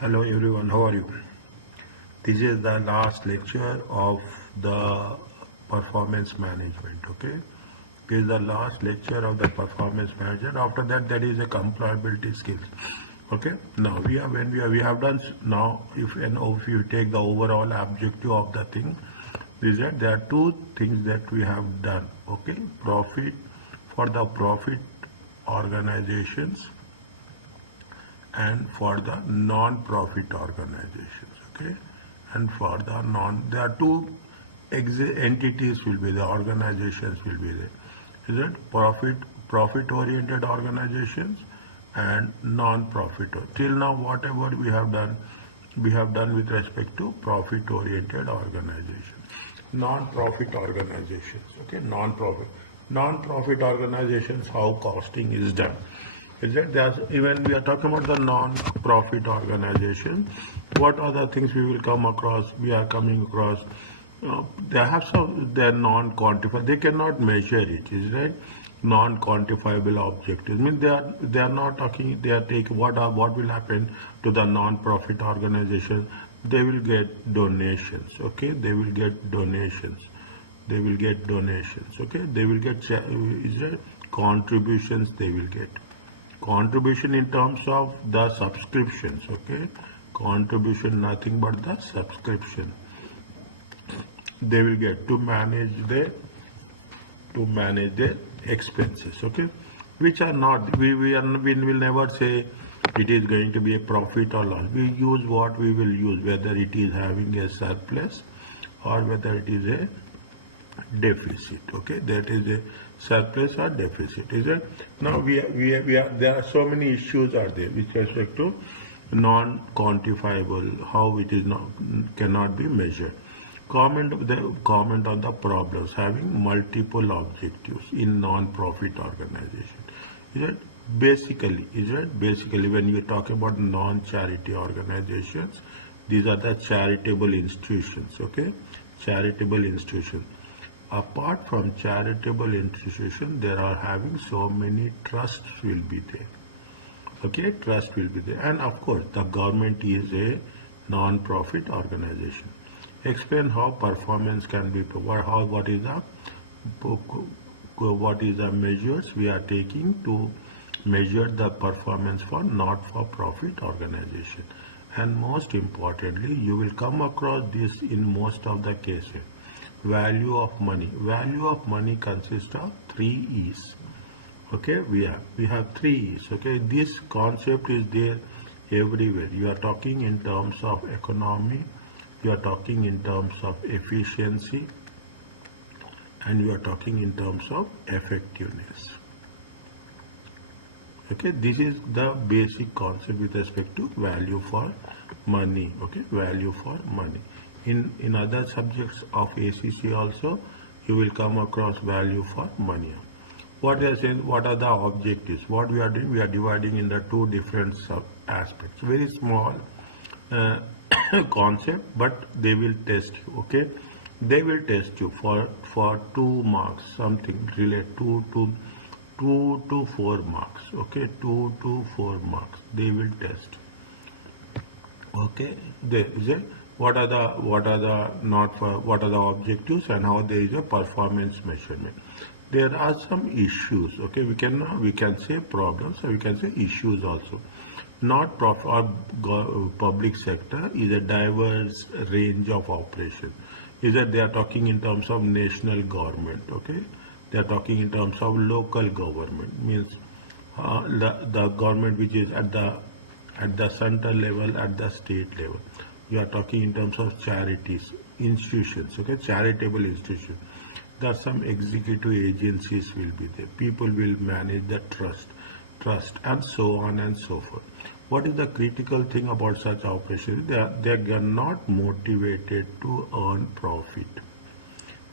Hello everyone, how are you? This is the last lecture of the performance management, okay? This is the last lecture of the performance management. After that, there is a employability skills, okay? Now we have done now. If you take the overall objective of the thing, is that there are two things that we have done, okay? Profit for the profit organizations and for the non-profit organizations, okay? And for the there are two entities will be the organizations will be there. Is it profit oriented organizations and non-profit? Till now whatever we have done with respect to profit oriented organizations. Non-profit organizations, okay? Non-profit organizations, how costing is done. Is that there's even we are talking about the non-profit organization. What are the things we will come across? We are coming across. They have some. They are non-quantifiable. They cannot measure it. Is right? Non-quantifiable objectives. I mean they are not talking. They are taking what will happen to the non-profit organization. They will get donations. Okay, they will get donations. They will get donations. Okay, they will get is it contributions. They will get. Contribution in terms of the subscriptions, okay? Contribution nothing but the subscription. They will get to manage their expenses, okay? Which are not we will never say it is going to be a profit or loss. We use what we will use, whether it is having a surplus or whether it is a deficit, okay? That is a surplus or deficit, is it? Now there are so many issues are there with respect to non-quantifiable, how it is not cannot be measured. Comment on the problems having multiple objectives in non-profit organization. Is it basically when you talk about non-charity organizations, these are the charitable institutions, okay? Charitable institutions. Apart from charitable institutions, there are having so many trusts will be there. Okay, trust will be there. And of course, the government is a non-profit organization. Explain how performance can be provided. What is the measures we are taking to measure the performance for not-for-profit organization. And most importantly, you will come across this in most of the cases. Value of money. Value of money consists of 3 E's. Okay, we have 3 E's. Okay, this concept is there everywhere. You are talking in terms of economy, you are talking in terms of efficiency, and you are talking in terms of effectiveness. Okay, this is the basic concept with respect to value for money. Okay, value for money. In other subjects of ACCA also, you will come across value for money. What they are saying, what are the objectives? What we are doing, we are dividing in the two different aspects. Very small concept, but they will test you. Okay, they will test you for 2 marks, something related to 2 to 4 marks. Okay, 2 to 4 marks. They will test. Okay, what are the objectives and how there is a performance measurement. There are some issues. Okay, we can say problems, or we can say issues also. Not profit or public sector is a diverse range of operation. Is that they are talking in terms of national government. Okay, they are talking in terms of local government, means the government which is at the central level, at the state level. You are talking in terms of charities, institutions, okay, charitable institutions. There are some executive agencies will be there. People will manage the trust, and so on and so forth. What is the critical thing about such operations? They are not motivated to earn profit.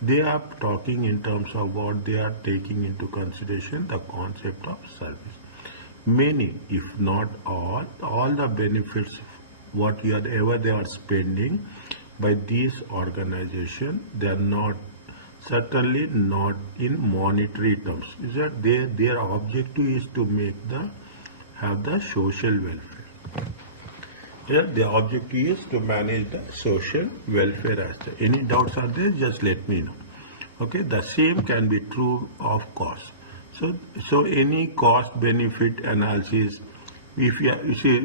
They are talking in terms of what they are taking into consideration, the concept of service. Many, if not all the benefits whatever they are spending by these organizations, they are not certainly not in monetary terms. Is that their objective is to have the social welfare. Yeah, the objective is to manage the social welfare aspect. Any doubts are there, just let me know. Okay, the same can be true of cost. So any cost benefit analysis, if you see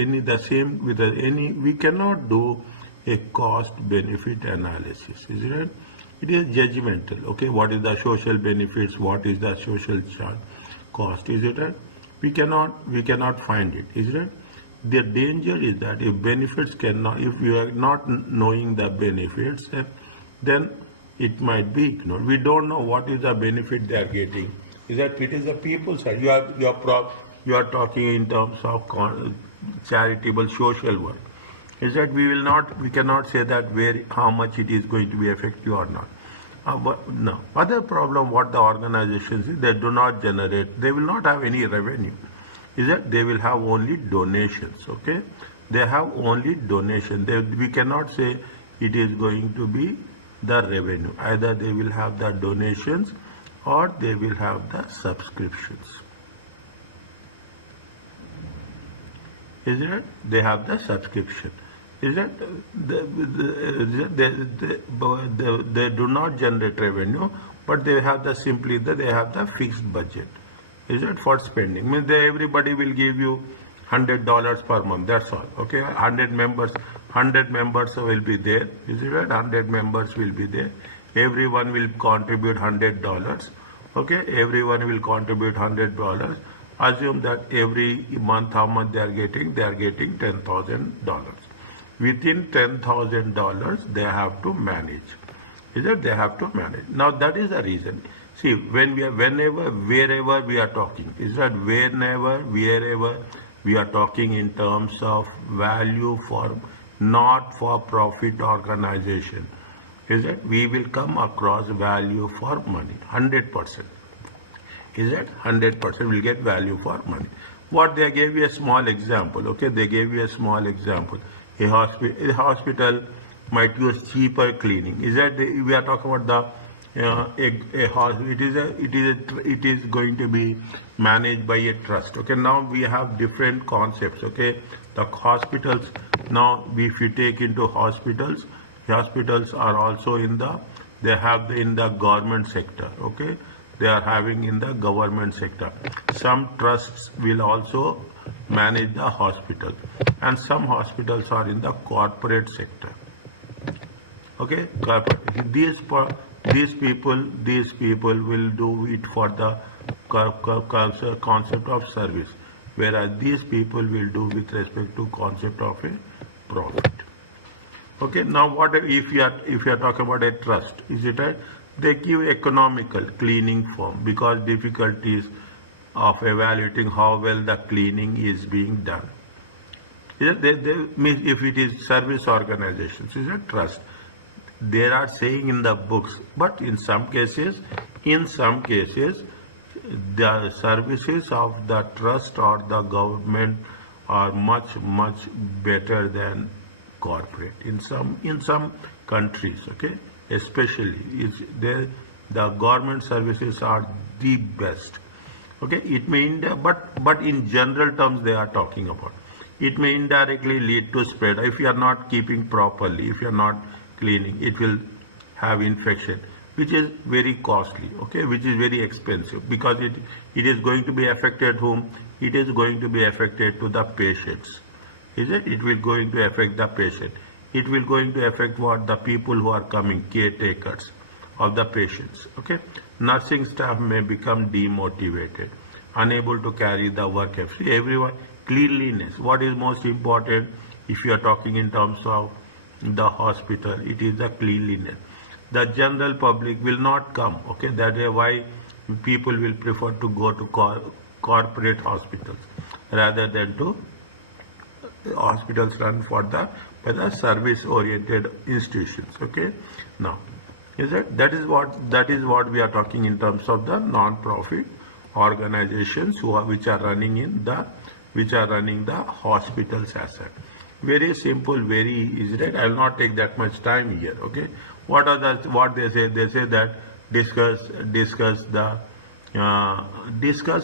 any the same with any, we cannot do a cost benefit analysis, isn't it? It is judgmental. Okay, what is the social benefits? What is the social charge cost? Is it right? We cannot find it, isn't it? The danger is that if benefits cannot, if you are not knowing the benefits, then it might be ignored. We don't know what is the benefit they are getting. Is that it is the people side? You are talking in terms of charitable social work. Is that we cannot say that where how much it is going to be effective or not. But no. Other problem what the organizations is, they do not generate, they will not have any revenue. Is that they will have only donations, okay? They have only donation. We cannot say it is going to be the revenue. Either they will have the donations or they will have the subscriptions. Is it? They have the subscription. Is that they do not generate revenue, but they have the simply that they have the fixed budget. Is it for spending? Means everybody will give you $100 per month. That's all. Okay, 100 members will be there. Is it right? 100 members will be there. Everyone will contribute $100. Okay, everyone will contribute $100. Assume that every month how much they are getting? They are getting $10,000. Within $10,000 they have to manage. Is that they have to manage. Now that is the reason. See, wherever we are talking, is that wherever we are talking in terms of value for not for profit organization, is that we will come across value for money, 100%. Is that 100% will get value for money. What they gave you a small example, okay? They gave you a small example. A hospital might use cheaper cleaning. Is that we are talking about the it is going to be managed by a trust. Okay, now we have different concepts. Okay, the hospitals now, if you take into hospitals are also in the in the government sector. Okay, they are having in the government sector. Some trusts will also manage the hospital, and some hospitals are in the corporate sector. Okay, corporate. These people will do it for the concept of service, whereas these people will do with respect to concept of a profit. Okay, now what if you are talking about a trust? Is it right? They give economical cleaning firm because difficulties of evaluating how well the cleaning is being done. If it is service organizations, is a trust. They are saying in the books, but in some cases, the services of the trust or the government are much better than corporate. In some countries, okay, especially the government services are the best. Okay, it may but in general terms they are talking about. It may indirectly lead to spread if you are not keeping properly, if you are not cleaning, it will have infection, which is very costly, okay, which is very expensive, because it is going to be affected whom? It is going to be affected to the patients. Is it? It will going to affect the patient. It will going to affect what? The people who are coming, caretakers of the patients. Okay, nursing staff may become demotivated, unable to carry the work. Everyone, cleanliness. What is most important if you are talking in terms of the hospital? It is the cleanliness. The general public will not come. Okay, that is why people will prefer to go to corporate hospitals rather than to hospitals run by the service oriented institutions. Okay, now that is what we are talking in terms of the non-profit organizations which are running the hospitals asset. Very simple, very easy, right? I will not take that much time here. Okay, what they say? They say that discuss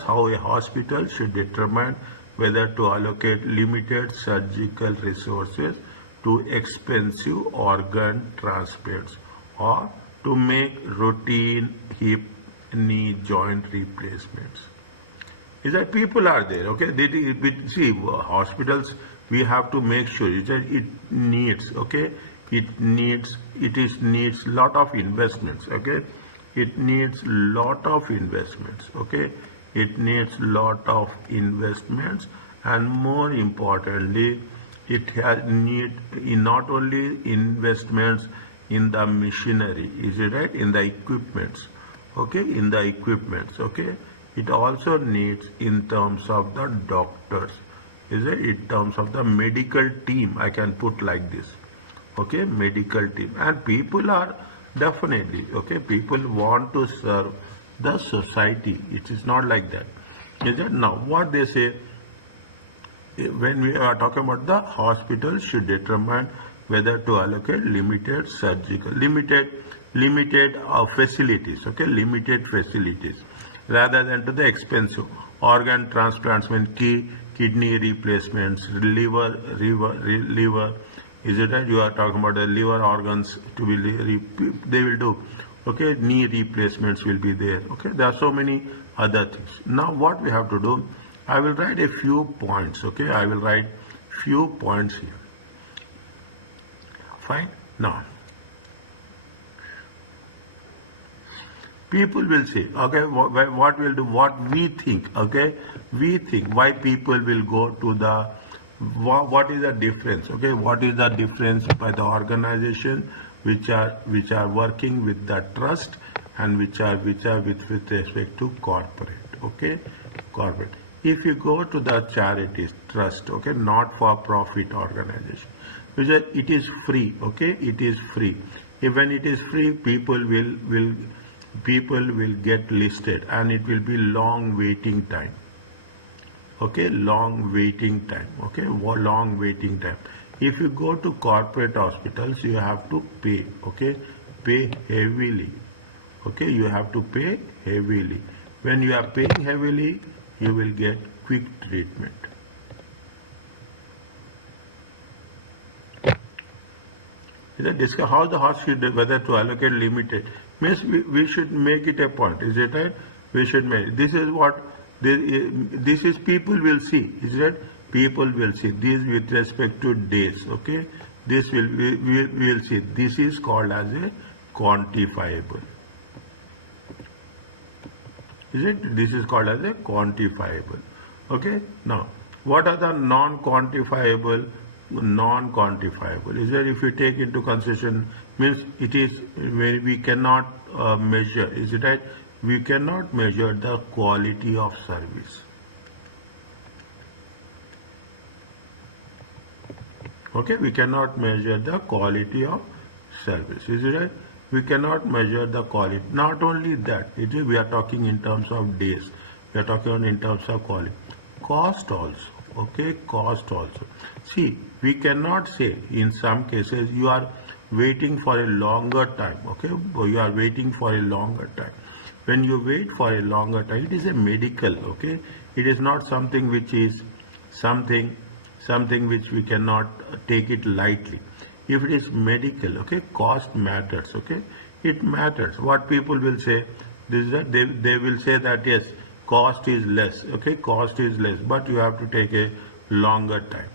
how a hospital should determine whether to allocate limited surgical resources to expensive organ transplants or to make routine hip, knee, joint replacements. Is that people are there, okay? See, hospitals, we have to make sure is that it needs, okay? It needs lot of investments, okay? It needs lot of investments, okay? It needs lot of investments, and more importantly, it has need not only investments in the machinery, is it right? In the equipments, okay? In the equipments, okay? It also needs in terms of the doctors, is it? In terms of the medical team, I can put like this, okay? Medical team, and people are definitely, okay? People want to serve the society. It is not like that, is it? Now, what they say, when we are talking about the hospital should determine whether to allocate limited facilities, okay? Limited facilities, rather than to the expensive organ transplants, when kidney replacements, liver, is it right? You are talking about the liver organs to be, they will do, okay? Knee replacements will be there, okay? There are so many other things. Now what we have to do, I will write a few points, okay? I will write few points here. Fine. Now, people will say, okay, what we'll do, what we think, okay? We think why people will go to the, what is the difference, okay? What is the difference by the organization which are working with the trust and which are with respect to corporate, okay? Corporate. If you go to the charities, trust, okay, not for profit organization, which is, it is free, okay? It is free. If when it is free, people will get listed, and it will be long waiting time, okay? Long waiting time, okay? Long waiting time. If you go to corporate hospitals, you have to pay, okay? Pay heavily, okay? You have to pay heavily. When you are paying heavily, you will get quick treatment. Discuss how the hospital, whether to allocate limited, means we should make it a point, is it right? We should make, this is what, this is people will see, is it? People will see this with respect to days, okay? This we will see, this is called as a quantifiable. Is it? This is called as a quantifiable. Okay. Now, what are the non-quantifiable? Non-quantifiable is that if you take into consideration, means it is when we cannot measure. Is it right? We cannot measure the quality of service. Okay. We cannot measure the quality of service. Is it right? We cannot measure the quality. Not only that, we are talking in terms of days. We are talking in terms of quality. Cost also, okay? Cost also. See, we cannot say in some cases you are waiting for a longer time, okay? You are waiting for a longer time. When you wait for a longer time, it is a medical, okay? It is not something which is something which we cannot take it lightly. If it is medical, okay, cost matters, okay? It matters. What people will say, this is that they will say that yes, cost is less, okay? Cost is less, but you have to take a longer time.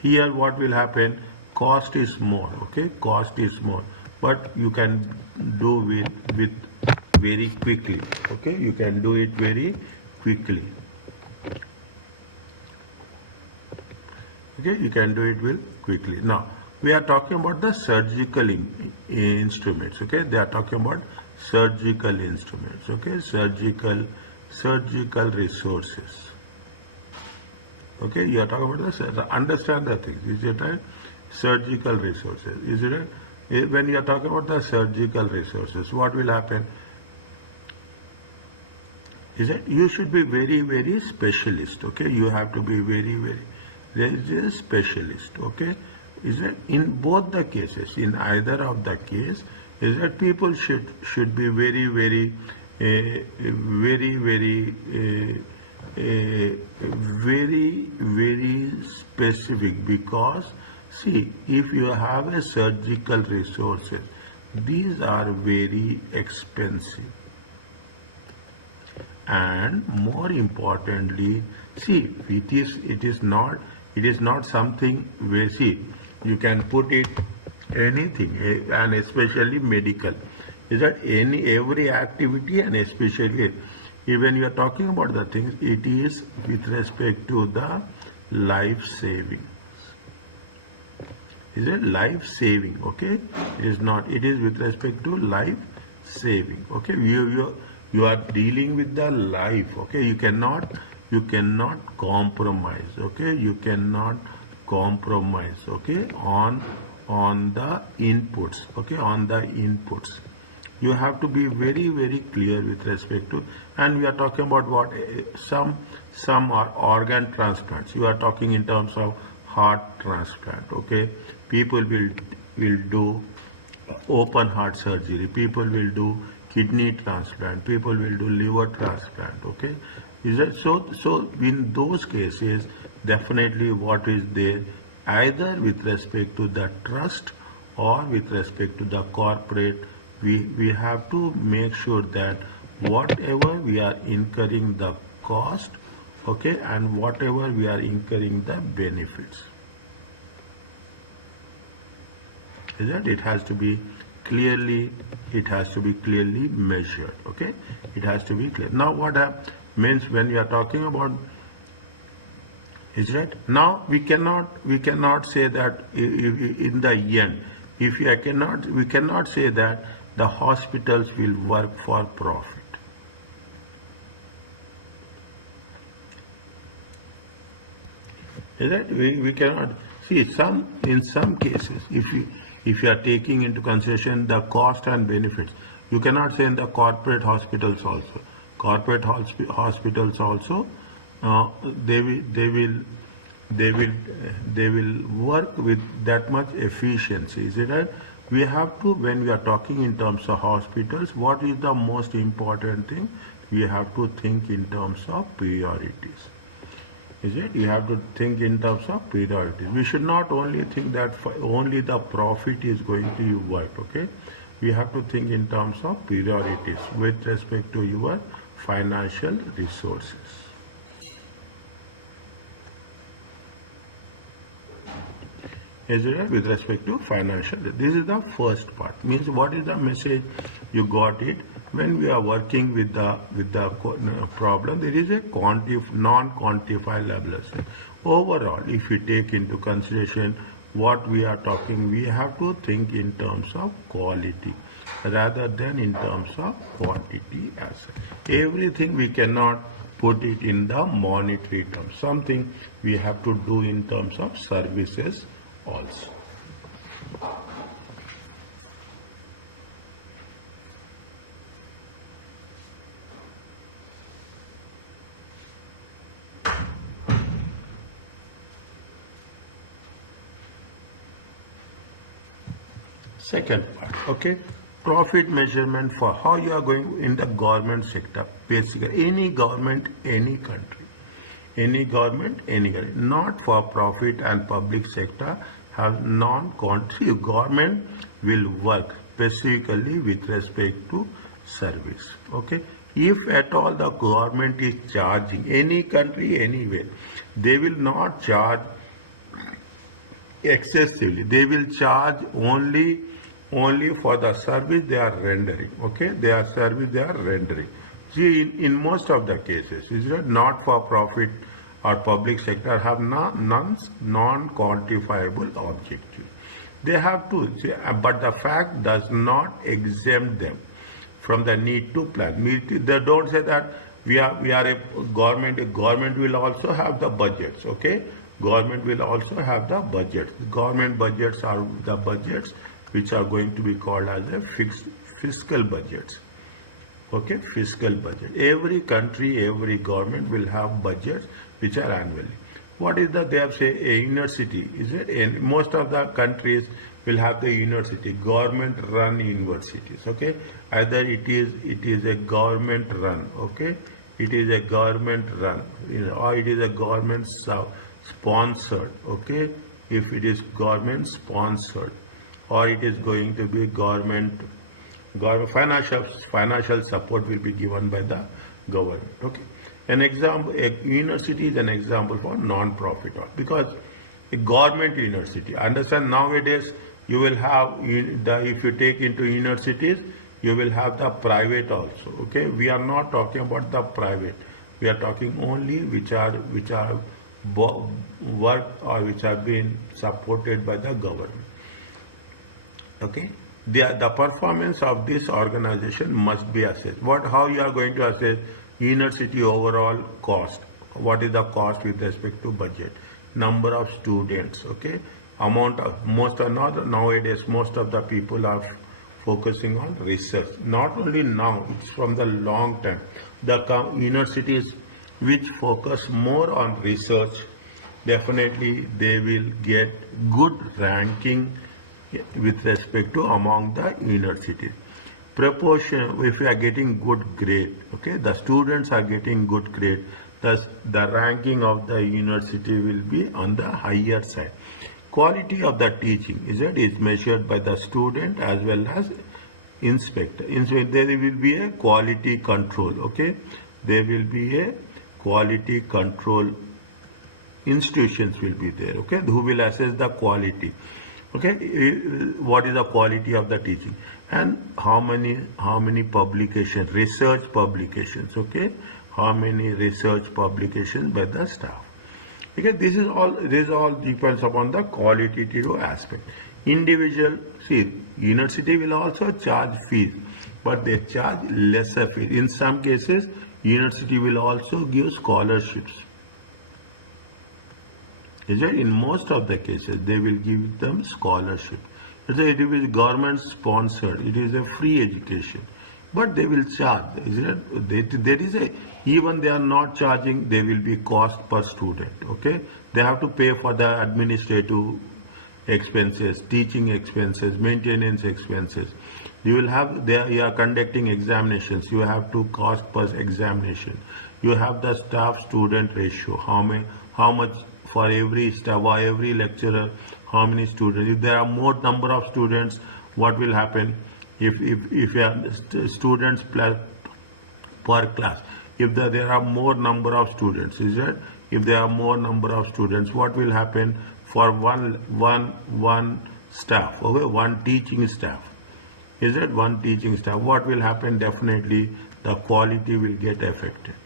Here what will happen, cost is more, okay? Cost is more, but you can do with very quickly, okay? You can do it very quickly. Okay, you can do it very quickly. Now, we are talking about the surgical instruments, okay? They are talking about surgical instruments, okay? Surgical resources. Okay, you are talking about the, understand the things, is it right? Surgical resources, is it right? When you are talking about the surgical resources, what will happen? Is that you should be very, very specialist, okay? You have to be very, there is a specialist, okay? Is that in both the cases, in either of the case, is that people should be very, very specific, because see, if you have a surgical resources, these are very expensive, and more importantly, see, it is not something where, see, you can put it anything, and especially medical, is that every activity, and especially even you are talking about the things, it is with respect to the life saving. Is it life saving? Okay, it is not. It is with respect to life saving. Okay, you are dealing with the life. Okay, you cannot compromise. Okay, you cannot compromise. Okay, on the inputs. Okay, on the inputs. You have to be very clear with respect to, and we are talking about what, some are organ transplants. You are talking in terms of heart transplant. Okay, people will do open heart surgery, people will do kidney transplant, people will do liver transplant. Okay, is it so in those cases, definitely what is there, either with respect to the trust or with respect to the corporate, we have to make sure that whatever we are incurring the cost, okay, and whatever we are incurring the benefits, is that it has to be clearly measured. Okay, it has to be clear. Now what means when we are talking about, is right, now we cannot say that in the end, we cannot say that the hospitals will work for profit. Is that we cannot see, in some cases, if you are taking into consideration the cost and benefits, you cannot say in the corporate hospitals also. Corporate hospitals also, they will work with that much efficiency. Is it right? We have to, when we are talking in terms of hospitals, what is the most important thing? We have to think in terms of priorities. Is it? You have to think in terms of priorities. We should not only think that only the profit is going to you work. Okay, we have to think in terms of priorities with respect to your financial resources. Is it right? With respect to financial, this is the first part. Means, what is the message? You got it. When we are working with the problem, there is a non-quantifiable aspect. Overall, if we take into consideration what we are talking, we have to think in terms of quality rather than in terms of quantity. As everything we cannot put it in the monetary terms. Something we have to do in terms of services also. Second part, okay, profit measurement for how you are going in the government sector. Basically, any government, any country, not for profit and public sector have non-country. Government will work specifically with respect to service. Okay, if at all the government is charging, any country, anywhere, they will not charge excessively. They will charge only for the service they are rendering. Okay, their service they are rendering. See, in most of the cases, is it not for profit or public sector have non-quantifiable objective. They have to, but the fact does not exempt them from the need to plan. They don't say that we are a government. A government will also have the budgets. Okay, government will also have the budgets. Government budgets are the budgets which are going to be called as a fiscal budgets. Okay, fiscal budget. Every country, every government will have budgets which are annually. What is that? They have say a university. Is it? In most of the countries will have the university, government run universities. Okay, either it is a government run. Okay, it is a government run, or it is a government sponsored, okay? If it is government sponsored, or it is going to be government financial support will be given by the government, okay? An example, a university is an example for non-profit, because a government university, understand, nowadays you will have if you take into universities, you will have the private also, okay? We are not talking about the private, we are talking only which are work or which have been supported by the government, okay? The performance of this organization must be assessed. How you are going to assess university overall cost? What is the cost with respect to budget, number of students, okay? Amount of nowadays most of the people are focusing on research. Not only now, it's from the long time. The universities which focus more on research, definitely they will get good ranking with respect to among the universities. Proportion, if you are getting good grade, okay, the students are getting good grade, thus the ranking of the university will be on the higher side. Quality of the teaching is measured by the student as well as inspector. There will be a quality control, okay? There will be a quality control institutions will be there, okay, who will assess the quality, okay? What is the quality of the teaching, and how many publications, research publications, okay? How many research publications by the staff. Okay, this all depends upon the qualitative aspect. Individual, see, university will also charge fees, but they charge lesser fees. In some cases, university will also give scholarships. In most of the cases, they will give them scholarship. It is government sponsored. It is a free education, but they will charge. Even they are not charging, there will be cost per student. Okay, they have to pay for the administrative expenses, teaching expenses, maintenance expenses. You are conducting examinations. You have to cost per examination. You have the staff-student ratio. How much for every staff or every lecturer? How many students? If there are more number of students, what will happen? If you have students per class, if there are more number of students, if there are more number of students, what will happen for one staff, okay, one teaching staff? One teaching staff? What will happen? Definitely the quality will get affected.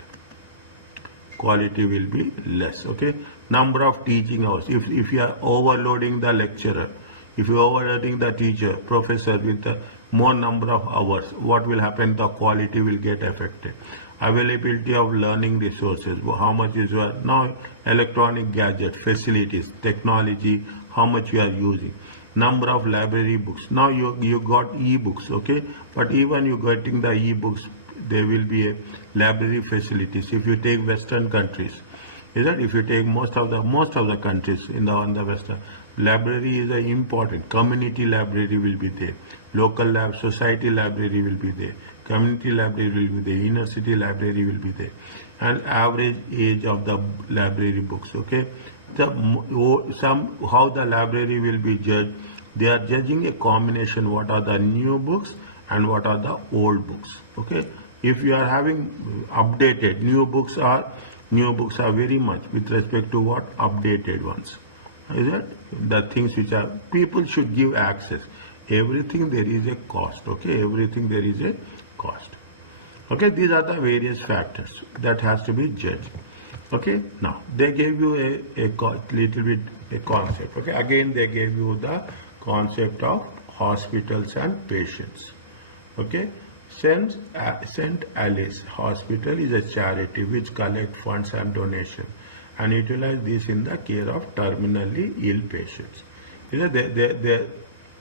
Quality will be less, okay? Number of teaching hours. If you are overloading the lecturer, if you are overloading the teacher, professor with more number of hours, what will happen? The quality will get affected. Availability of learning resources. How much is your now electronic gadget, facilities, technology, how much you are using. Number of library books. Now you got e-books, okay? But even you getting the e-books, there will be a library facilities. If you take Western countries, if you take most of the countries on the Western, library is an important. Community library will be there. Local society library will be there. Community library will be there. University library will be there. And average age of the library books. Okay. How the library will be judged. They are judging a combination. What are the new books and what are the old books. Okay. If you are having updated new books are very much with respect to what updated ones. The things which are people should give access. Everything there is a cost. Okay, everything there is a cost. Okay, these are the various factors that has to be judged. Okay, now they gave you a little bit a concept. Okay, again they gave you the concept of hospitals and patients. Okay, St. Alice Hospital is a charity which collects funds and donations and utilize this in the care of terminally ill patients.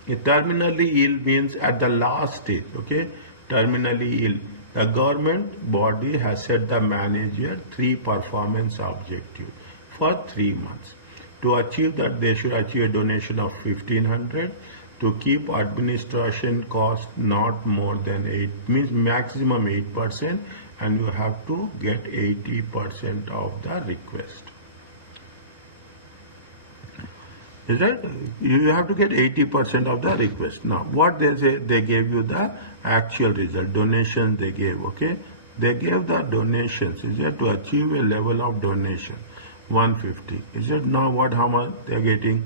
Terminally ill means at the last stage, okay? Terminally ill. The government body has set the manager 3 performance objectives for 3 months. To achieve that, they should achieve a donation of 1,500 to keep administration cost not more than 8, means maximum 8%, and you have to get 80% of the request. Is that you have to get 80% of the request. Now what they say, they gave you the actual result, donation they gave, okay? They gave the donations, is it, to achieve a level of donation 150. Is it now what, how much they are getting?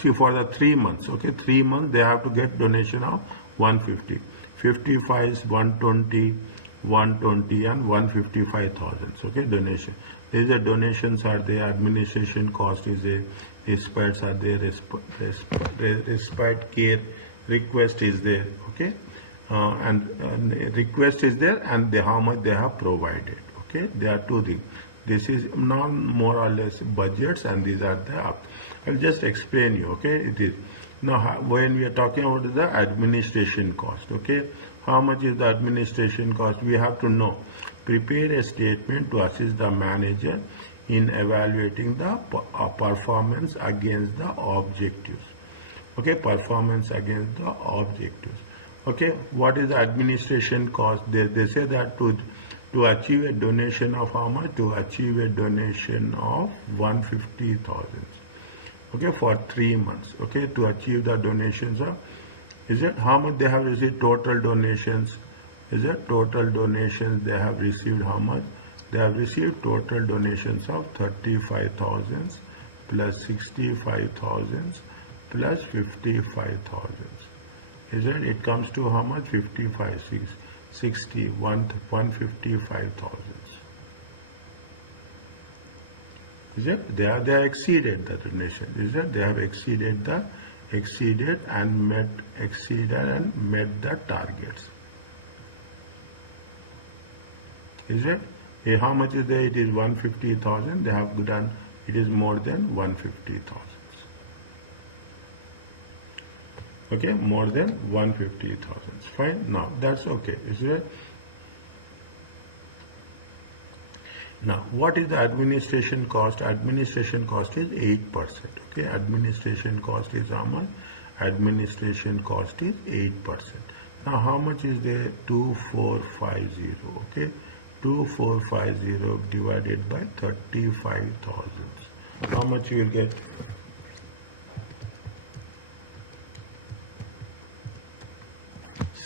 See, for the 3 months, okay, 3 months they have to get donation of 150. 55 is 120, 120 and 155,000, okay, donation. These are donations are there, administration cost is there, respites are there, respite care request is there, okay, and request is there, and how much they have provided, okay. There are two things. This is now more or less budgets, and these are the up. I'll just explain you, okay. It is now when we are talking about the administration cost, okay. How much is the administration cost? We have to know. Prepare a statement to assist the manager in evaluating the performance against the objectives. Okay, performance against the objectives. Okay, what is the administration cost? They say that to achieve a donation of how much? To achieve a donation of 150,000. Okay, for 3 months. Okay, to achieve the donations of, is it how much they have received total donations? Is it total donations they have received how much? They have received total donations of 35,000 plus 65,000 plus 55,000. Is it? It comes to how much? 55, 60, 155,000. Is it? They have exceeded the donation. Is it? They have exceeded and met the targets. Is it? How much is there? It is 150,000. They have done. It is more than 150,000. Okay, more than 150,000. Fine. Now that's okay. Is it? Now, what is the administration cost? Administration cost is 8%. Okay, administration cost is how much? Administration cost is 8%. Now, how much is there? 2450. Okay, 2450 divided by 35,000. How much you will get?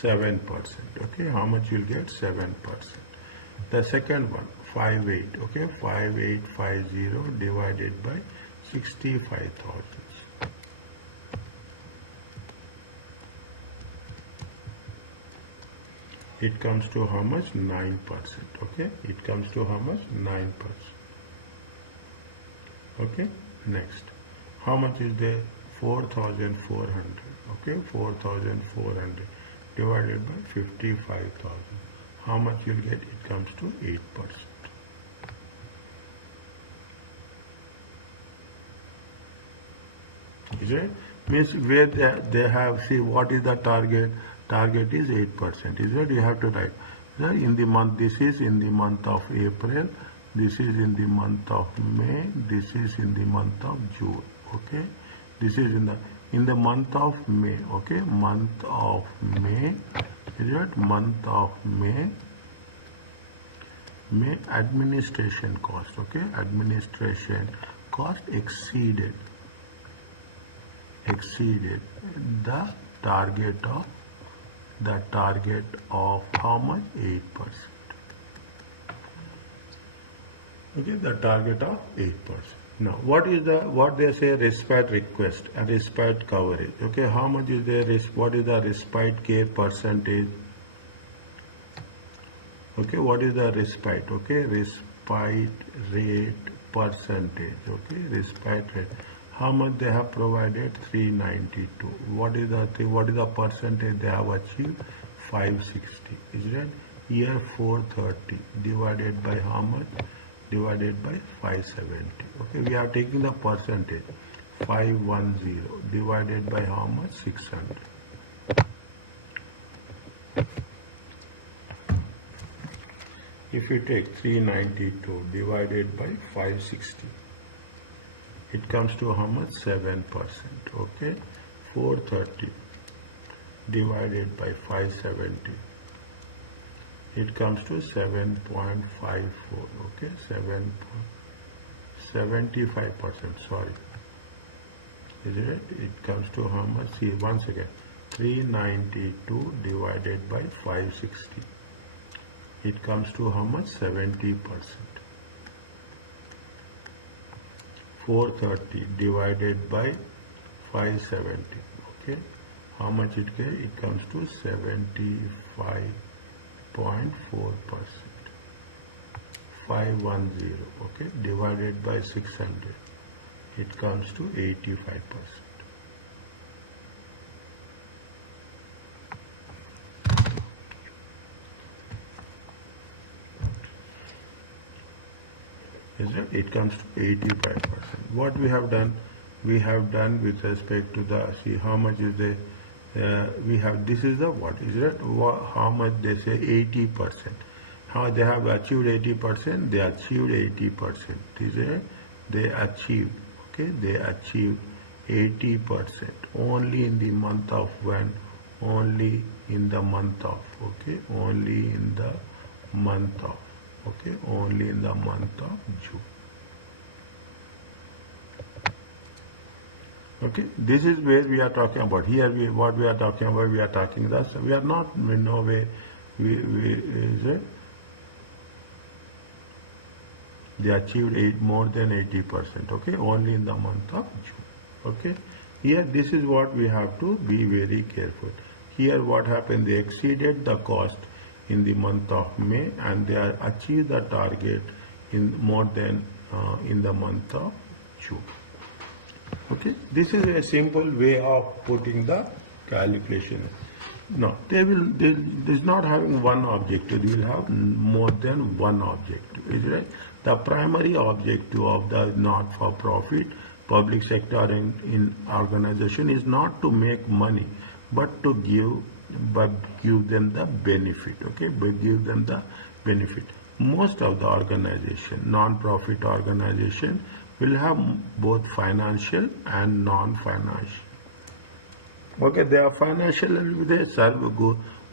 %. Okay, how much you will get? 7%. The second one, 58. Okay, 5850 divided by 65,000. It comes to how much? 9%. Okay, it comes to how much? 9%. Okay, next. How much is there? 4,400. Okay, 4,400 divided by 55,000. How much you'll get? It comes to 8%. Is it? Means where they have, see what is the target? Target is 8%. Is it? You have to write. In the month, this is in the month of April, this is in the month of May, this is in the month of June. Okay, this is in the month of May. Okay, month of May. Is it? Month of May. May administration cost. Okay, administration cost exceeded the target of how much? 8%. Okay, the target of 8%. Now, what they say respite request and respite coverage? Okay, how much is there? What is the respite care percentage? Okay, what is the respite? Okay, respite rate percentage. Okay, respite rate. How much they have provided? 392. What is the percentage they have achieved? 560. Is that year 430 divided by how much? Divided by 570. Okay, we are taking the percentage. 510 divided by how much? 600. If you take 392 divided by 560, it comes to how much? 7%. Okay, 430 divided by 570. it comes to 7.54. Okay, 75%. Sorry, is it? It comes to how much? See once again, 392 divided by 560. It comes to how much? 70%. 430 divided by 570. Okay, how much it gets? It comes to 75.4%. 510. Okay, divided by 600. It comes to 85%. Is it? It comes to 85%. What we have done? We have done with respect to the, see how much is the, we have, this is the what? Is it? How much they say 80%. How they have achieved 80%? They achieved 80%. Is it? They achieved, okay, they achieved 80% only in the month of when? Only in the month of, okay, only in the month of, okay, only in the month of June. Okay, this is where we are talking about. Here, what we are talking about, we are talking that we are not in no way. Is it? They achieved more than 80%. Okay, only in the month of June. Okay, here this is what we have to be very careful. Here, what happened? They exceeded the cost in the month of May, and they are achieved the target in more than in the month of June. Okay, this is a simple way of putting the calculation. No, they is not having one objective. They will have more than one objective. Is right? The primary objective of the not-for-profit public sector in organization is not to make money, but to give them the benefit. Okay, but give them the benefit. Most of the organization, non-profit organization, will have both financial and non-financial. Okay, their financial will be there,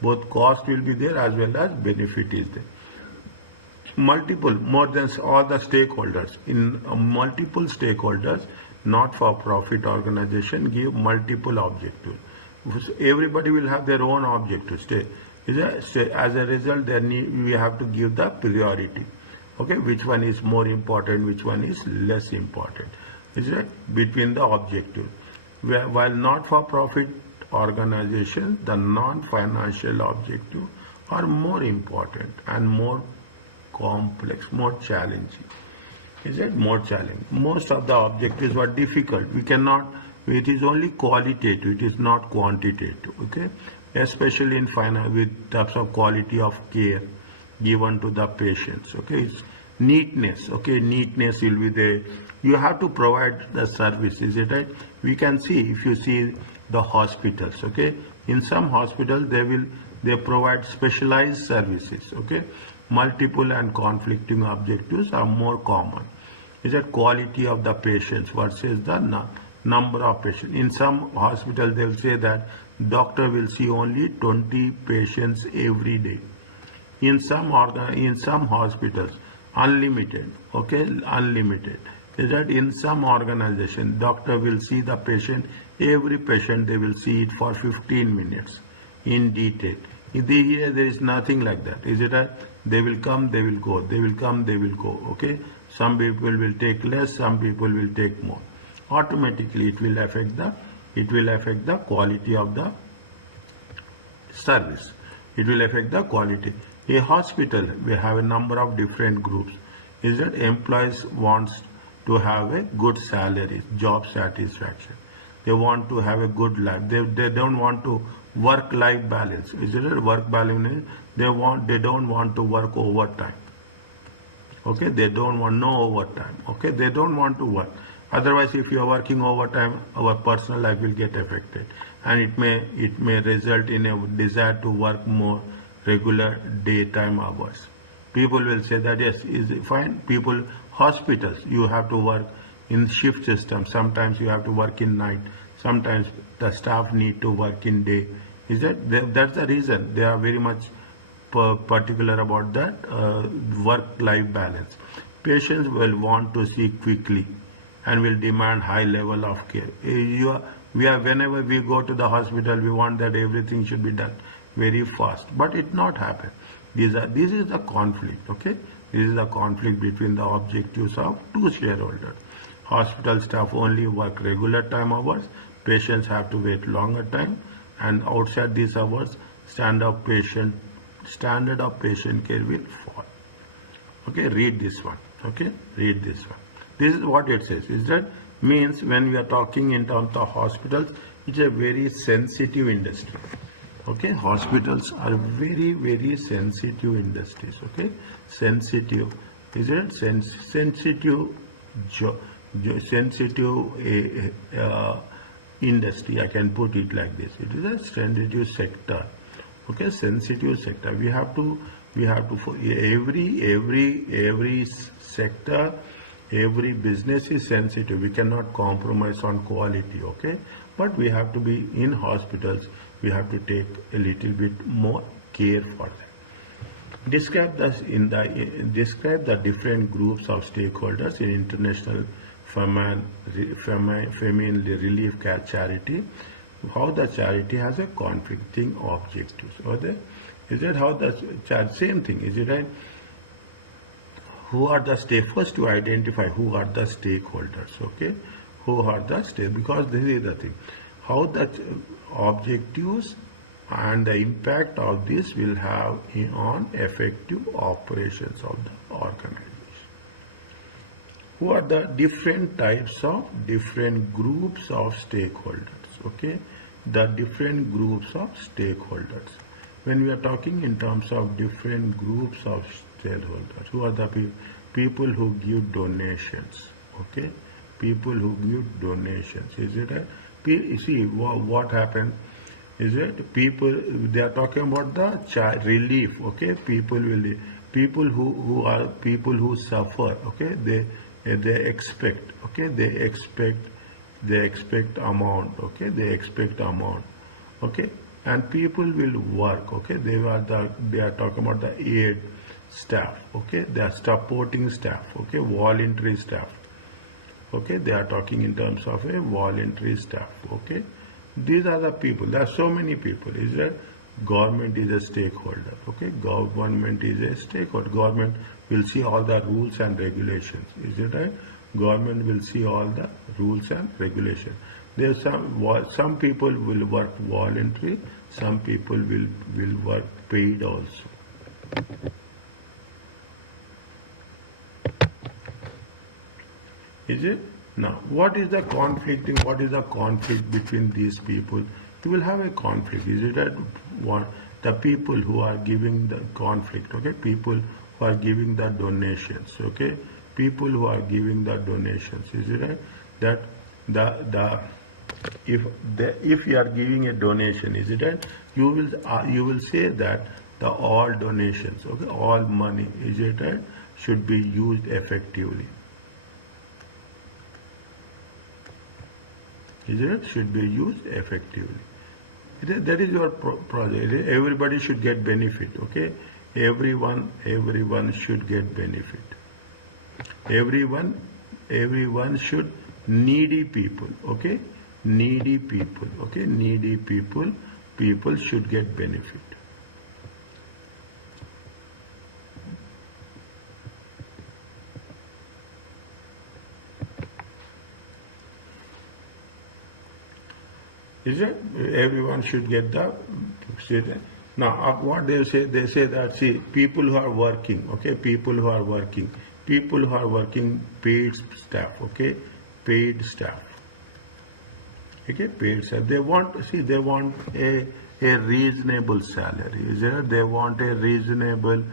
both cost will be there as well as benefit is there. Multiple, more than all the stakeholders, in multiple stakeholders, not-for-profit organization give multiple objectives. Everybody will have their own objectives. As a result, we have to give the priority. Okay, which one is more important, which one is less important, is it? Between the objective. While not-for-profit organizations, the non-financial objective are more important and more complex, more challenging. Is it? More challenging. Most of the objectives were difficult. We cannot, it is only qualitative, it is not quantitative. Okay, especially in finance, with terms of quality of care given to the patients. Okay, it's neatness. Okay, neatness will be there. You have to provide the service. Is it right? We can see, if you see the hospitals. Okay, in some hospitals they provide specialized services. Okay, multiple and conflicting objectives are more common. Is that quality of the patients versus the number of patients? In some hospitals they will say that doctor will see only 20 patients every day. In some hospitals, unlimited. Okay, unlimited. Is that in some organization, doctor will see the patient, every patient they will see it for 15 minutes in detail. Here there is nothing like that. Is it right? They will come, they will go. They will come, they will go. Okay. Some people will take less, some people will take more. Automatically, it will affect the quality of the service. It will affect the quality. A hospital, we have a number of different groups. Is that employees wants to have a good salary, job satisfaction. They want to have a good life. They don't want to work-life balance. Is it a work balance? They don't want to work overtime. Okay, they don't want no overtime. Okay, they don't want to work. Otherwise, if you are working overtime, our personal life will get affected, and it may result in a desire to work more regular daytime hours. People will say that yes, is fine. Hospitals, you have to work in shift system. Sometimes you have to work in night. Sometimes the staff need to work in day. Is that's the reason they are very much particular about that work-life balance. Patients will want to see quickly and will demand high level of care. Whenever we go to the hospital, we want that everything should be done very fast, but it not happen. This is the conflict, okay? This is the conflict between the objectives of two shareholders. Hospital staff only work regular time hours, patients have to wait longer time, and outside these hours, standard of patient care will fall. Okay, read this one. Okay, read this one. This is what it says. Is that means when we are talking in terms of hospitals, it's a very sensitive industry. Okay, hospitals are very sensitive industries. Okay, sensitive. Is it sensitive? Sensitive industry. I can put it like this. It is a sensitive sector. Okay, sensitive sector. We have to for every sector, every business is sensitive. We cannot compromise on quality. Okay, but we have to be in hospitals. We have to take a little bit more care for that. Describe the different groups of stakeholders in international famine relief charity. How the charity has a conflicting objectives. Is it how the same thing? Is it right? Who are the first to identify who are the stakeholders? Okay, who are the because this is the thing. How the objectives and the impact of this will have on effective operations of the organization. Who are the different types of different groups of stakeholders? Okay, the different groups of stakeholders. When we are talking in terms of different groups of stakeholders, who are the people who give donations? Okay, people who give donations. Is it right? See what happened? Is it people? They are talking about the child relief. Okay, people who suffer. Okay, they expect. Okay, they expect amount. Okay, they expect amount. Okay, and people will work. Okay, they are talking about the aid staff. Okay, they are supporting staff. Okay, voluntary staff. Okay, they are talking in terms of a voluntary staff. Okay, these are the people. There are so many people. Is that government is a stakeholder? Okay, government is a stakeholder. Government will see all the rules and regulations. Is it right? Government will see all the rules and regulations. There some people will work voluntary. Some people will work paid also. Is it? Now, what is the conflict between these people? You will have a conflict. Is it that the people who are giving the conflict, okay? People who are giving the donations, okay? People who are giving the donations. Is it right? That if you are giving a donation, is it right? You will say that the all donations, okay, all money, is it right, should be used effectively. Is it? Should be used effectively. That is your project. Everybody should get benefit. Okay, everyone should get benefit. Everyone should needy people. Okay, needy people. Okay, needy people should get benefit. Is it? Everyone should get the. Now, what they say that, see, people who are working, okay, people who are working, paid staff, okay, paid staff, okay, paid staff. They want a reasonable salary. Is it? They want a reasonable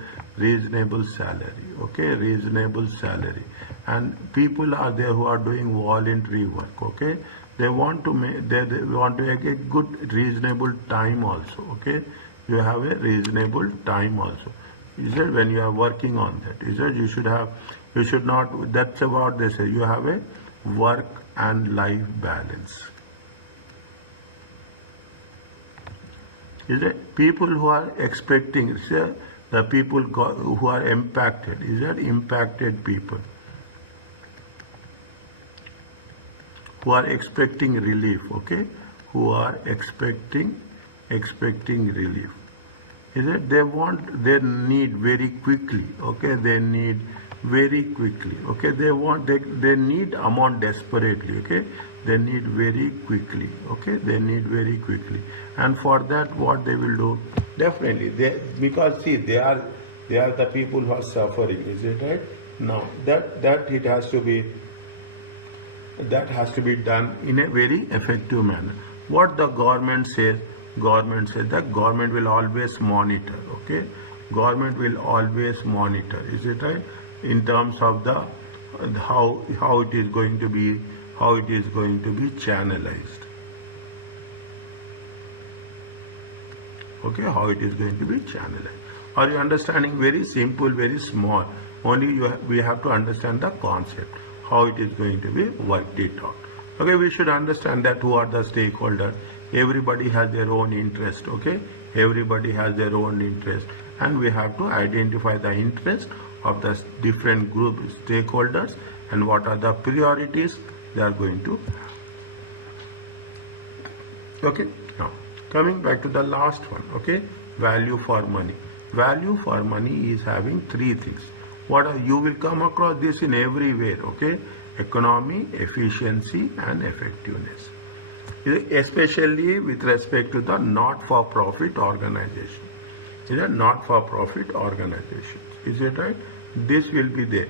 salary, okay, reasonable salary. And people are there who are doing voluntary work, okay. They want to make a good reasonable time also. Okay, you have a reasonable time also. Is it when you are working on that? Is it you should not. That's about they say you have a work and life balance. Is it people who are expecting? the people who are impacted. Is that impacted people who are expecting relief? Okay, who are expecting relief. Is that they need very quickly. Okay, they need very quickly. Okay, they need amount desperately. Okay, they need very quickly. Okay, they need very quickly. And for that, what they will do? Definitely, because see, they are the people who are suffering. Is it right? Now that it has to be, that has to be done in a very effective manner. What the government says that government will always monitor. Okay, government will always monitor. Is it right? In terms of the how it is going to be, channelized. Okay, how it is going to be channelized. Are you understanding? Very simple, very small. Only we have to understand the concept, how it is going to be worked it out. Okay, we should understand that who are the stakeholders. Everybody has their own interest. Okay, everybody has their own interest, and we have to identify the interest of the different group stakeholders and what are the priorities they are going to have. Okay, now coming back to the last one. Okay, value for money. Value for money is having three things. You will come across this in everywhere. Okay, economy, efficiency, and effectiveness, especially with respect to the not-for-profit organization. Is a not-for-profit organization. Is it right? This will be there.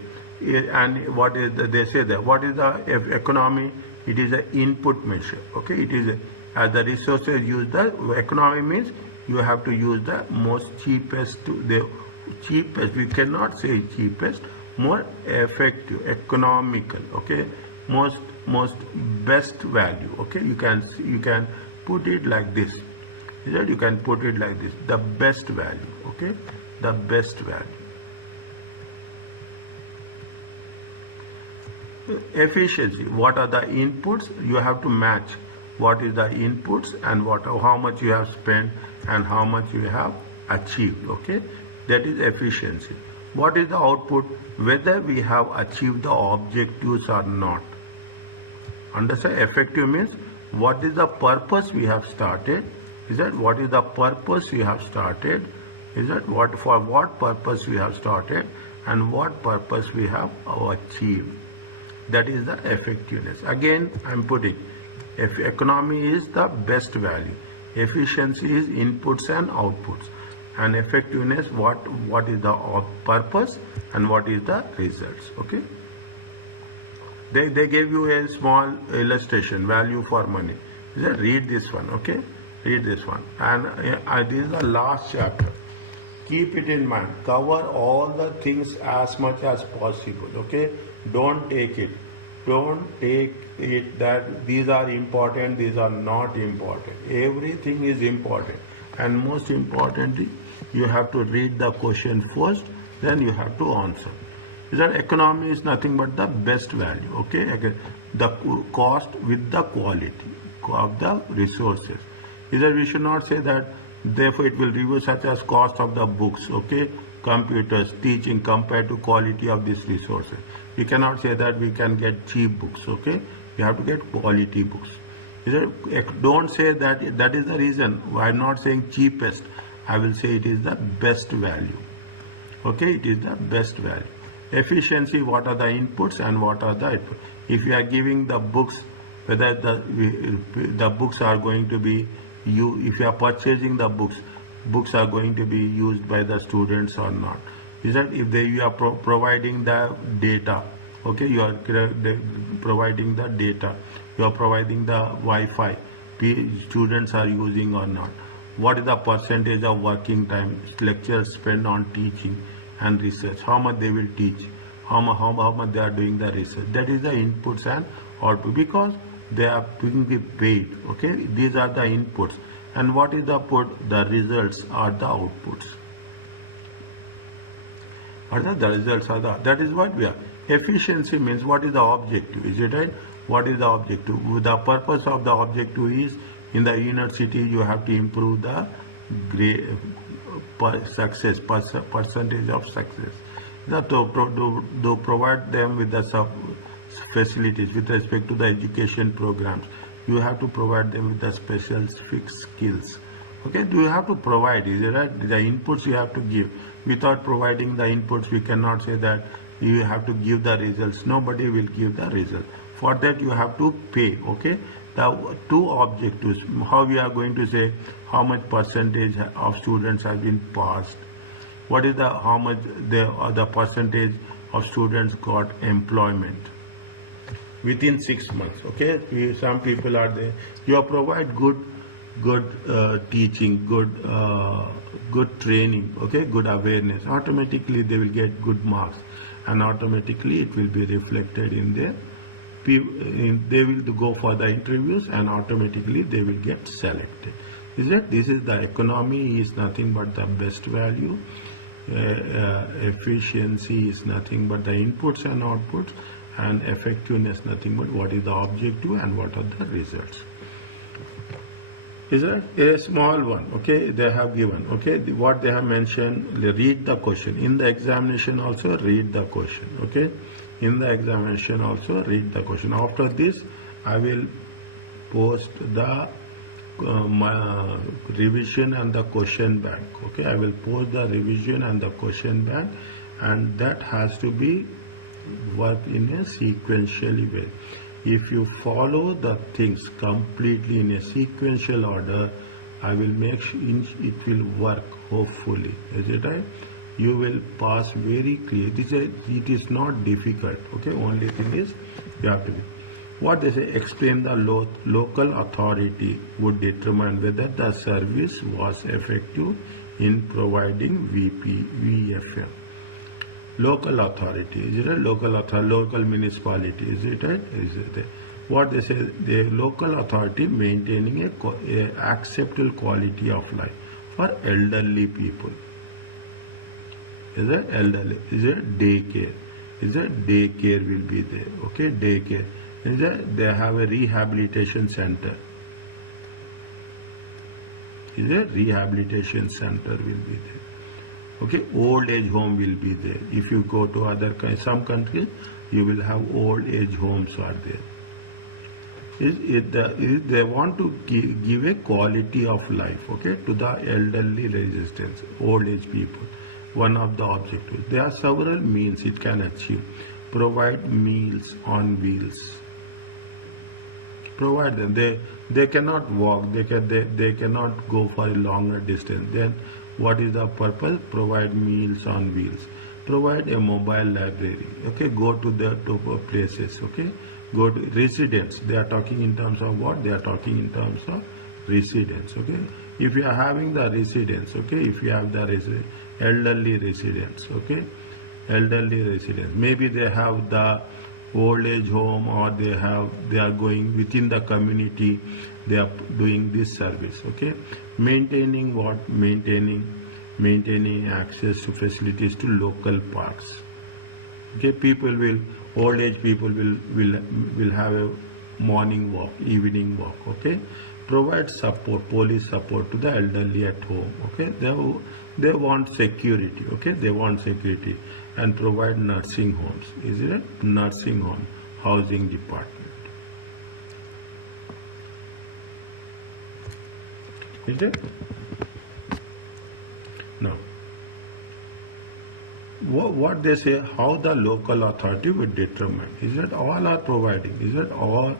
And what is they say that what is the economy? It is an input measure. Okay, it is as the resources used. The economy means you have to use the most cheapest we cannot say cheapest, more effective, economical. Okay, most best value. Okay, you can put it like this. You can put it like this, the best value. Okay, the best value. Efficiency, what are the inputs? You have to match what is the inputs and how much you have spent and how much you have achieved. Okay, that is efficiency. What is the output? Whether we have achieved the objectives or not. Understand? Effective means what is the purpose we have started. Is that what is the purpose we have started? Is that for what purpose we have started and what purpose we have achieved? That is the effectiveness. Again, I am putting if economy is the best value, efficiency is inputs and outputs, and effectiveness what is the purpose and what is the results. Okay. They gave you a small illustration, value for money. Read this one. Okay. Read this one. And this is the last chapter. Keep it in mind. Cover all the things as much as possible. Okay. Don't take it that these are important, these are not important. Everything is important. And most importantly, you have to read the question first, then you have to answer. That economy is nothing but the best value. Okay. The cost with the quality of the resources. We should not say that therefore it will review such as cost of the books. Okay. Computers, teaching compared to quality of these resources. We cannot say that we can get cheap books. Okay, we have to get quality books. Don't say that is the reason. I am not saying cheapest. I will say it is the best value. Okay, it is the best value. Efficiency, what are the inputs and what are the outputs. If you are giving the books, whether the books are going to be if you are purchasing the books are going to be used by the students or not. Is that if you are providing the data, okay, you are providing the data, you are providing the Wi-Fi, students are using or not. What is the percentage of working time lecturers spend on teaching and research? How much they will teach? How much they are doing the research? That is the inputs and output, because they are being paid. Okay, these are the inputs. And what is the output? The results are the outputs. The results are that is what we are. Efficiency means what is the objective? Is it right? What is the objective? The purpose of the objective is in the inner city you have to improve the percentage of success. To provide them with the facilities with respect to the education programs. You have to provide them with the specific skills. Okay, do you have to provide? Is it right? The inputs you have to give. Without providing the inputs, we cannot say that you have to give the results. Nobody will give the result. For that, you have to pay. Okay, the two objectives. How we are going to say how much percentage of students have been passed? What is the how much the percentage of students got employment within 6 months? Okay, some people are there. You provide good teaching, good training, okay, good awareness. Automatically they will get good marks, and automatically it will be reflected in their. They will go for the interviews, and automatically they will get selected. Is that this is the economy is nothing but the best value. Efficiency is nothing but the inputs and outputs, and effectiveness nothing but what is the objective and what are the results. Is that a small one? Okay, they have given. Okay, what they have mentioned. Read the question in the examination. Also read the question. Okay, in the examination also read the question. After this, I will post the revision and the question bank. Okay, I will post the revision and the question bank, and that has to be worked in a sequentially way. If you follow the things completely in a sequential order, I will make sure it will work. Hopefully, is it right? You will pass very clear. It is not difficult. Okay, only thing is you have to be. What they say, explain the local authority would determine whether the service was effective in providing VFM. Local authority, is it a local authority, local municipality, is it right? Is it what they say, the local authority maintaining a acceptable quality of life for elderly people. Is it elderly? Is it daycare? Is it daycare will be there? Okay, daycare. Is it they have a rehabilitation center? Is it rehabilitation center will be there? Okay, old age home will be there. If you go to some countries, you will have old age homes are there. They want to give a quality of life, okay, to the elderly resistance, old age people. One of the objectives. There are several means it can achieve. Provide meals on wheels. Provide them. They cannot walk. They cannot go for a longer distance. Then what is the purpose? Provide meals on wheels. Provide a mobile library. Okay, go to the places. Okay, go to residents. They are talking in terms of what? They are talking in terms of residents. Okay, if you are having the residents. Okay, if you have the elderly residents. Okay, elderly residents. Maybe they have the old age home, or they are going within the community. They are doing this service. Okay, maintaining what? Maintaining access to facilities to local parks. Okay, old age people will have a morning walk, evening walk. Okay, provide support, police support to the elderly at home. Okay, they want security. Okay, they want security, and provide nursing homes. Is it a nursing home, housing department? Is it? Now, what they say, how the local authority would determine. Is that all are providing? Is that all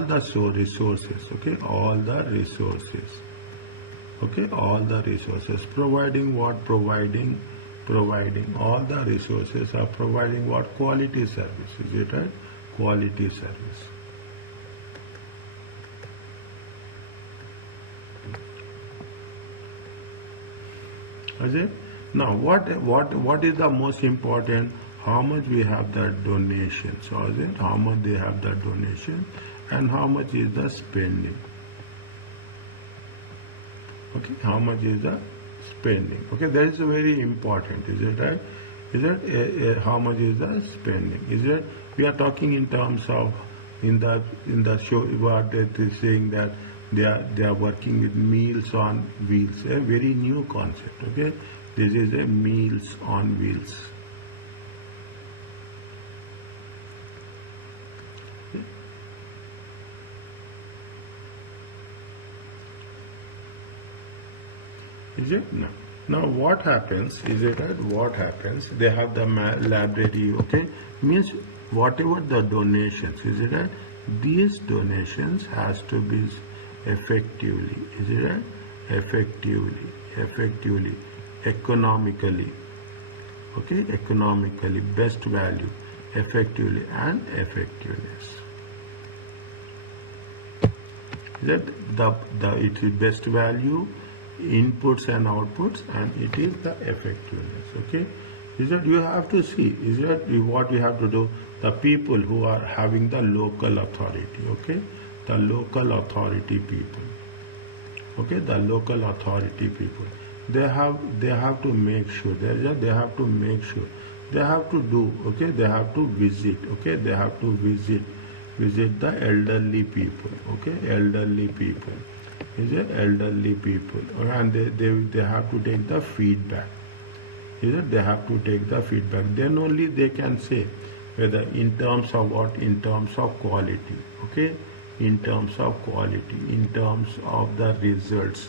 the resources? Okay, all the resources. Okay, all the resources. Providing what? Providing all the resources are providing what? Quality service. Is it right? Quality service. Is it? Now, what is the most important? How much we have the donation? So, is it? How much they have the donation, and how much is the spending? Okay, how much is the spending? Okay, that is very important. Is it right? Is it how much is the spending? Is it? We are talking in terms of in the show what it is saying that they are working with Meals on Wheels, a very new concept. Okay, this is a Meals on Wheels. Is it? No. Now what happens is it that what happens? They have the library, okay? Means whatever the donations, is it that these donations has to be effectively, is it that effectively, economically, okay? Economically, best value, effectively, and effectiveness. That the it is best value, inputs and outputs, and it is the effectiveness. Okay, is that you have to see, is that what you have to do, the people who are having the local authority, okay, the local authority people, okay, the local authority people, they have to make sure, they have to make sure, they have to do, okay, they have to visit, okay, they have to visit the elderly people, okay, elderly people, is it elderly people, and they have to take the feedback, is it, they have to take the feedback, then only they can say whether in terms of what, in terms of quality, okay, in terms of quality, in terms of the results,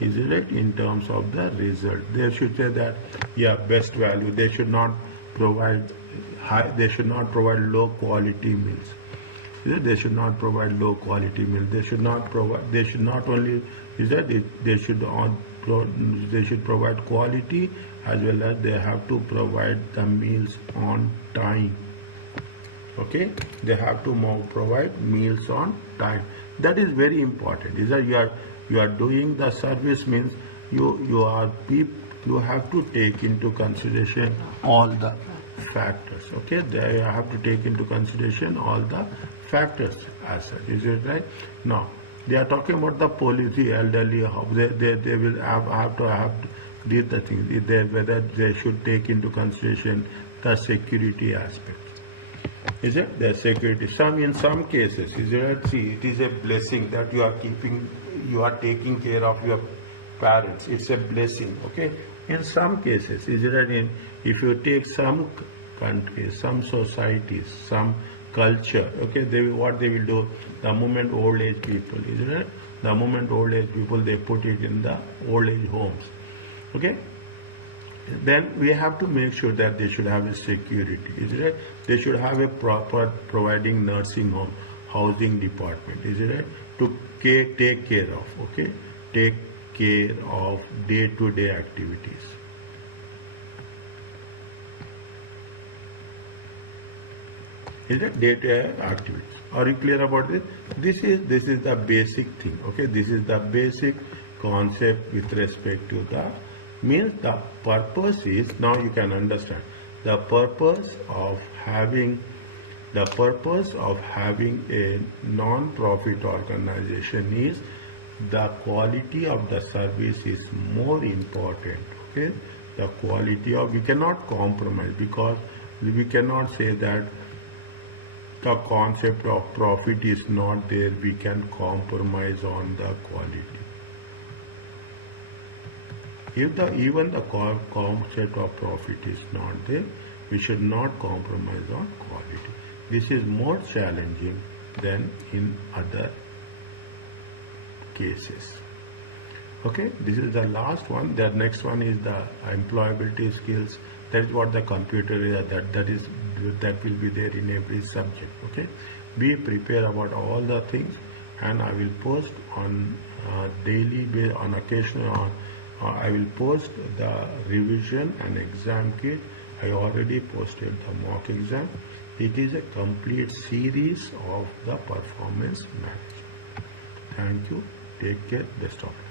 is it right, in terms of the result, they should say that, yeah, best value, they should not provide high, they should not provide low quality meals. They should not provide low quality meals. They should not provide. They should not only is that they should they should provide quality, as well as they have to provide the meals on time. Okay, they have to provide meals on time. That is very important. Is that you are doing the service, means you have to take into consideration all the factors. Okay, they have to take into consideration all the factors as such. Is it right? Now they are talking about the policy, elderly, how they will have to did the things, whether they should take into consideration the security aspects. Is it the security? In some cases, is it, see, it is a blessing that you are taking care of your parents. It's a blessing. Okay. In some cases, is it that if you take some countries, some societies, some culture, okay, what they will do, the moment old age people, isn't it? The moment old age people, they put it in the old age homes, okay. Then we have to make sure that they should have a security, isn't it? They should have a proper providing nursing home, housing department, isn't it? To take care of, okay, take care of day-to-day activities. Is it day-to-day activities? Are you clear about this? This is the basic thing. Okay, this is the basic concept with respect to the means. The purpose is, now you can understand the purpose of having a non-profit organization is the quality of the service is more important. Okay, the quality of, we cannot compromise, because we cannot say that the concept of profit is not there, we can compromise on the quality. If even the concept of profit is not there, we should not compromise on quality. This is more challenging than in other cases. Okay, this is the last one. The next one is the employability skills. That is what the computer is, that will be there in every subject. Okay, be prepared about all the things, and I will post on daily basis, on occasional, I will post the revision and exam kit. I already posted the mock exam. It is a complete series of the performance management. Thank you. Take care. Best of luck.